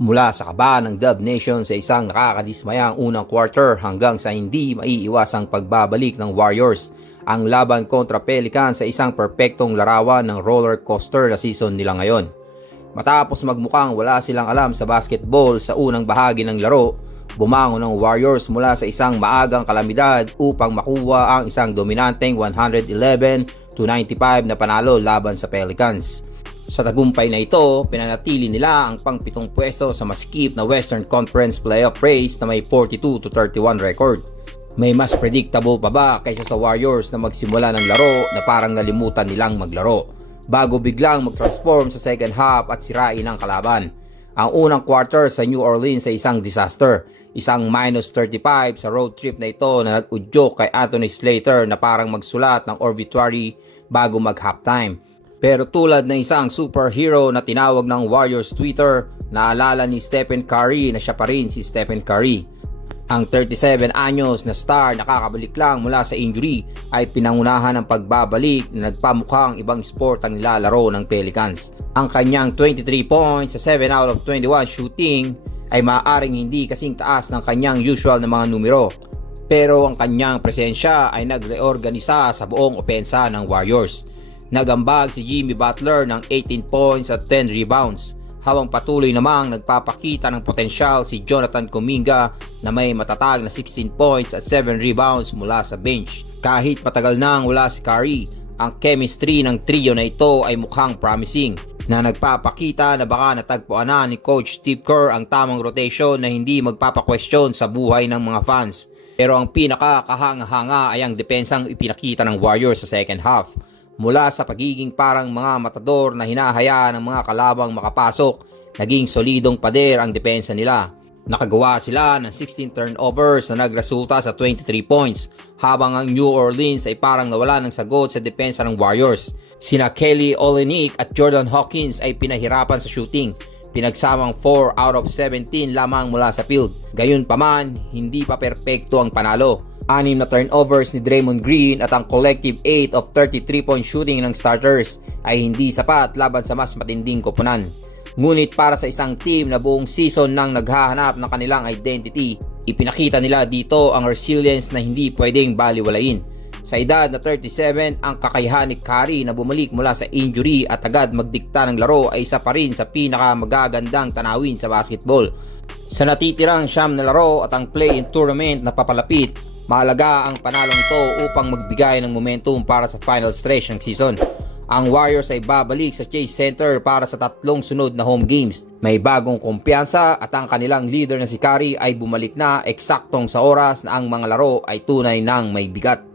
Mula sa kaba ng Dub Nation sa isang nakakadismayang unang quarter hanggang sa hindi maiiwasang pagbabalik ng Warriors ang laban kontra Pelicans sa isang perpektong larawan ng roller coaster na season nila ngayon. Matapos magmukhang wala silang alam sa basketball sa unang bahagi ng laro, bumangon ng Warriors mula sa isang maagang kalamidad upang makuha ang isang dominanteng 111 to 95 na panalo laban sa Pelicans. Sa tagumpay na ito, pinanatili nila ang pangpitong pwesto sa masikip na Western Conference playoff race na may 42 to 31 record. May mas predictable pa ba kaysa sa Warriors na magsimula ng laro na parang nalimutan nilang maglaro bago biglang mag-transform sa second half at sirain ang kalaban. Ang unang quarter sa New Orleans ay isang disaster. Isang minus 35 sa road trip na ito na nag-udyok kay Anthony Slater na parang magsulat ng obituary bago mag-halftime. Pero tulad ng isang superhero na tinawag ng Warriors Twitter, naalala ni Stephen Curry na siya pa rin si Stephen Curry. Ang 37 anyos na star nakakabalik lang mula sa injury ay pinangunahan ng pagbabalik na nagpamukhang ibang sport ang nilalaro ng Pelicans. Ang kanyang 23 points sa 7 out of 21 shooting ay maaaring hindi kasing taas ng kanyang usual na mga numero. Pero ang kanyang presensya ay nagreorganisa sa buong opensa ng Warriors. Nagambag si Jimmy Butler ng 18 points at 10 rebounds habang patuloy namang nagpapakita ng potensyal si Jonathan Kuminga na may matatag na 16 points at 7 rebounds mula sa bench. Kahit matagal nang wala si Curry, ang chemistry ng trio na ito ay mukhang promising na nagpapakita na baka natagpuan na ni Coach Steve Kerr ang tamang rotation na hindi magpapakwestiyon sa buhay ng mga fans. Pero ang pinakakahanga-hanga ay ang depensang ipinakita ng Warriors sa second half mula sa pagiging parang mga matador na hinahayaan ng mga kalabang makapasok, naging solidong pader ang depensa nila. Nakagawa sila ng 16 turnovers na nagresulta sa 23 points, habang ang New Orleans ay parang nawala ng sagot sa depensa ng Warriors. Sina Kelly Olynyk at Jordan Hawkins ay pinahirapan sa shooting, pinagsamang 4 out of 17 lamang mula sa field. Gayun pa man, hindi pa perpekto ang panalo anim na turnovers ni Draymond Green at ang collective 8 of 33 point shooting ng starters ay hindi sapat laban sa mas matinding koponan. Ngunit para sa isang team na buong season nang naghahanap ng kanilang identity, ipinakita nila dito ang resilience na hindi pwedeng baliwalain. Sa edad na 37, ang kakayahan ni Curry na bumalik mula sa injury at agad magdikta ng laro ay isa pa rin sa pinakamagagandang tanawin sa basketball. Sa natitirang siyam na laro at ang play-in tournament na papalapit, Mahalaga ang panalong ito upang magbigay ng momentum para sa final stretch ng season. Ang Warriors ay babalik sa Chase Center para sa tatlong sunod na home games. May bagong kumpiyansa at ang kanilang leader na si Curry ay bumalik na eksaktong sa oras na ang mga laro ay tunay nang may bigat.